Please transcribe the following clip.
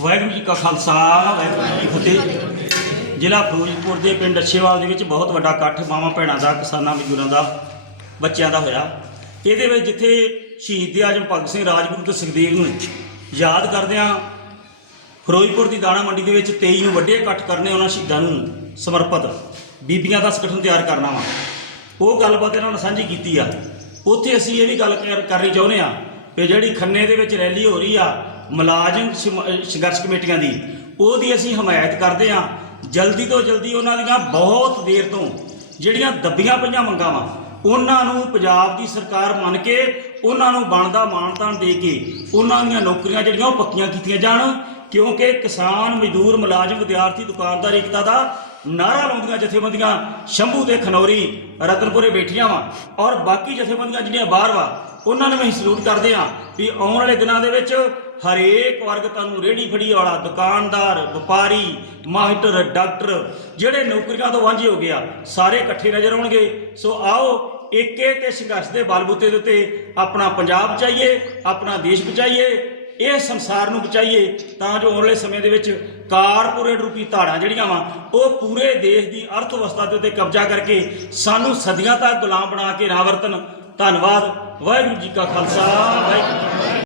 ਵਾਹਿਗੁਰੂ ਜੀ ਕਾ ਖਾਲਸਾ, ਵਾਹਿਗੁਰੂ ਜੀ ਕੀ ਫਤਿਹ। ਜ਼ਿਲ੍ਹਾ ਫਿਰੋਜ਼ਪੁਰ ਦੇ ਪਿੰਡ ਅੱਛੇਵਾਲ ਦੇ ਵਿੱਚ ਬਹੁਤ ਵੱਡਾ ਇਕੱਠ ਮਾਵਾਂ ਭੈਣਾਂ ਦਾ, ਕਿਸਾਨਾਂ ਮਜ਼ਦੂਰਾਂ ਦਾ, ਬੱਚਿਆਂ ਦਾ ਹੋਇਆ। ਇਹਦੇ ਵਿੱਚ ਜਿੱਥੇ ਸ਼ਹੀਦ ਦੇ ਆਜਮ ਭਗਤ ਸਿੰਘ ਰਾਜਗੁਰੂ ਤੇ ਸੁਖਦੇਵ ਨੂੰ ਯਾਦ ਕਰਦਿਆਂ ਫਿਰੋਜ਼ਪੁਰ ਦੀ ਦਾਣਾ ਮੰਡੀ ਦੇ ਵਿੱਚ 23 ਨੂੰ ਵੱਡੇ ਇਕੱਠ ਕਰਨੇ ਉਹਨਾਂ ਸ਼ਹੀਦਾਂ ਨੂੰ ਸਮਰਪਿਤ। ਬੀਬੀਆਂ ਦਾ ਸੰਗਠਨ ਤਿਆਰ ਕਰਨਾ ਵਾ। ਉਹ ਗੱਲਬਾਤ ਇਹਨਾਂ ਨਾਲ ਸਾਂਝੀ ਕੀਤੀ ਆ। ਉੱਥੇ ਅਸੀਂ ਇਹ ਵੀ ਗੱਲ ਕਰ- ਕਰਨੀ ਚਾਹੁੰਦੇ ਆ ਕਿ ਜਿਹੜੀ ਖੰਨੇ ਦੇ ਵਿੱਚ ਰੈਲੀ ਹੋ ਰਹੀ ਆ ਮੁਲਾਜ਼ਮ ਸਮ- ਸੰਘਰਸ਼ ਕਮੇਟੀਆਂ ਦੀ, ਉਹਦੀ ਅਸੀਂ ਹਮਾਇਤ ਕਰਦੇ ਹਾਂ। ਜਲਦੀ ਤੋਂ ਜਲਦੀ ਉਹਨਾਂ ਦੀਆਂ ਬਹੁਤ ਦੇਰ ਤੋਂ ਜਿਹੜੀਆਂ ਦੱਬੀਆਂ ਪਈਆਂ ਮੰਗਾਂ ਵਾ, ਉਹਨਾਂ ਨੂੰ ਪੰਜਾਬ ਦੀ ਸਰਕਾਰ ਮੰਨ ਕੇ, ਉਹਨਾਂ ਨੂੰ ਬਣਦਾ ਮਾਣਤਾਣ ਦੇ ਕੇ ਉਹਨਾਂ ਦੀਆਂ ਨੌਕਰੀਆਂ ਜਿਹੜੀਆਂ ਉਹ ਪੱਕੀਆਂ ਕੀਤੀਆਂ ਜਾਣ, ਕਿਉਂਕਿ ਕਿਸਾਨ ਮਜ਼ਦੂਰ ਮੁਲਾਜ਼ਮ, ਵਿਦਿਆਰਥੀ, ਦੁਕਾਨਦਾਰ, ਏਕਤਾ ਦਾ ਨਾਰਾ ਲਾਉਂਦੀਆਂ ਜਥੇਬੰਦੀਆਂ, ਸ਼ੰਭੂ ਤੇ ਖਨੌਰੀ, ਰਤਨਪੁਰੇ ਬੈਠੀਆਂ ਵਾ। ਔਰ ਬਾਕੀ ਜਥੇਬੰਦੀਆਂ ਜਿਹੜੀਆਂ ਬਾਹਰ ਵਾ, ਉਹਨਾਂ ਨੂੰ ਵੀ ਅਸੀਂ ਸਲੂਟ ਕਰਦੇ ਆ ਵੀ ਆਉਣ ਵਾਲੇ ਦਿਨਾਂ ਦੇ ਵਿੱਚ ਹਰੇਕ ਵਰਗ ਤੁਹਾਨੂੰ ਰੇੜੀ ਫੜੀ ਵਾਲਾ, ਦੁਕਾਨਦਾਰ, ਵਪਾਰੀ, ਮਾਸਟਰ, ਡਾਕਟਰ, ਜਿਹੜੇ ਨੌਕਰੀਆਂ ਤੋਂ ਵਾਂਝੇ ਹੋ ਗਿਆ ਸਾਰੇ ਇਕੱਠੇ ਨਜ਼ਰ ਆਉਣਗੇ। ਸੋ ਆਓ ਏਕੇ ਤੇ ਸੰਘਰਸ਼ ਦੇ ਬਲਬੂਤੇ ਦੇ ਉੱਤੇ ਆਪਣਾ ਪੰਜਾਬ ਬਚਾਈਏ, ਆਪਣਾ ਦੇਸ਼ ਬਚਾਈਏ ਇਹ ਸੰਸਾਰ ਨੂੰ ਬਚਾਈਏ, ਤਾਂ ਜੋ ਆਉਣ ਵਾਲੇ ਸਮੇਂ ਦੇ ਵਿੱਚ ਕਾਰਪੋਰੇਟ ਰੂਪੀ ਧਾੜਾਂ ਜਿਹੜੀਆਂ ਵਾ, ਉਹ ਪੂਰੇ ਦੇਸ਼ ਦੀ ਅਰਥ ਵਿਵਸਥਾ ਦੇ ਉੱਤੇ ਕਬਜ਼ਾ ਕਰਕੇ ਸਾਨੂੰ ਸਦੀਆਂ ਤੱਕ ਗੁਲਾਮ ਬਣਾ ਕੇ ਨਾ ਵਰਤਨ ਧੰਨਵਾਦ। ਵਾਹਿਗੁਰੂ ਜੀ ਕਾ ਖਾਲਸਾ, ਵਾਹਿਗੁਰੂ ਜੀ